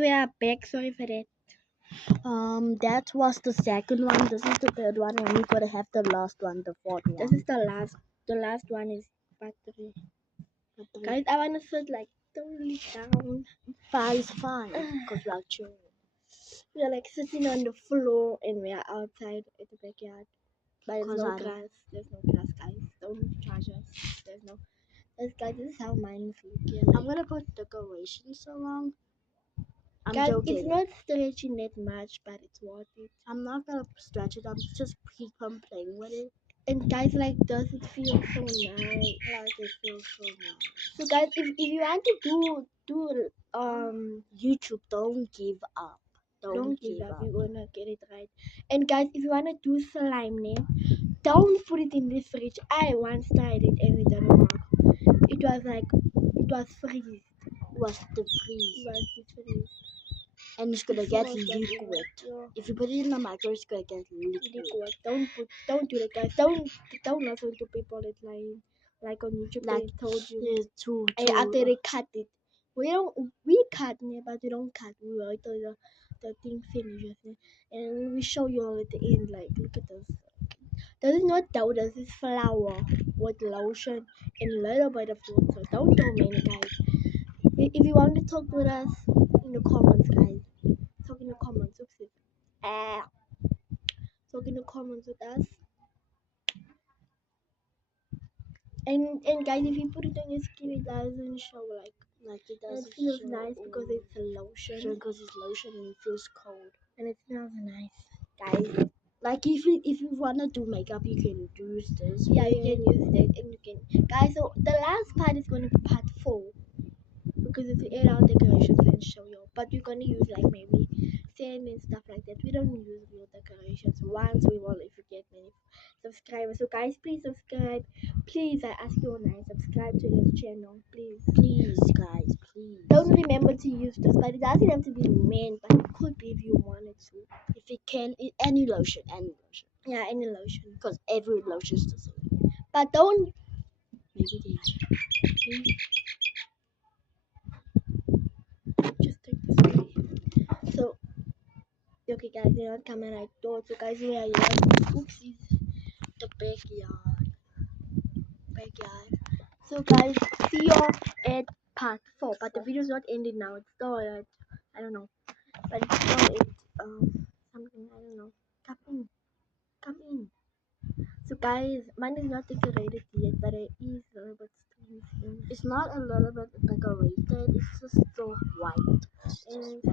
we are back. Sorry for that. That was the second one. This is the third one, and we gotta have the last one, the fourth one. This is the last. The last one is part 3. Guys, I wanna sit like totally down. Five is fine because we are chilling. We are like sitting on the floor and we are outside at the backyard. But there's 'Cause no I don't- grass. There's no grass, guys. Don't charge us. There's no. Guys, this is how mine is looking. I'm gonna put decorations around. I'm Guys, joking. it's not stretching that much, but it's worth it. I'm not gonna stretch it. I'm just keep on playing with it. And guys, like, does it feel so nice? Like it feels so nice. So guys, if you want to do YouTube, don't give up. don't give up. You're gonna get it right. And guys, if you wanna do slime name, don't put it in the fridge. I once tried it and it didn't work. It was freeze. It was the freeze, It was the freeze. and it's gonna It get was like liquid. yeah, If you put it in the micro, it's gonna get liquid. liquid. Don't do that, guys. Don't listen to people that like on YouTube. Like they told you. to And after they cut it, we cut it, but we don't cut. We wait till the thing finishes, and we show you all at the end. Like, look at this. This is not dough. This is flour with lotion and a little bit of water. Don't do many, guys. If you want to talk with us in the comments, guys, talk in the comments. Oopsie. Talk in the comments with us. And guys, if you put it on your skin, it doesn't show like it and does. it feels nice because it's a lotion because it's lotion and it feels cold. and it smells nice, guys. Like if you wanna do makeup, you can use this. Yeah, you can use that and you can, guys. So the last part is gonna be part 4 because it's to add our decorations and show you. But we're gonna use like maybe sand and stuff like that. We don't use real decorations. Once we will, if you get many subscribers. So guys, please subscribe. Please, I ask you now, subscribe to this channel, please. Please, guys, please. Don't remember to use this, but it doesn't have to be mint, but it could be if you wanted to. If it can, any lotion. Yeah, any lotion. Because every lotion is the same. But don't. Maybe they. Just take this away. So, okay, guys, they're not coming like door. So, guys, we are here. Oopsies. The backyard. So, guys, see you at part 4. But the video is not ending now. It's still at, I don't know. But it's still at something, I don't know. Come in. So, guys, mine is not decorated yet, but it is a little bit strange. It's not a little bit decorated. It's just so white. And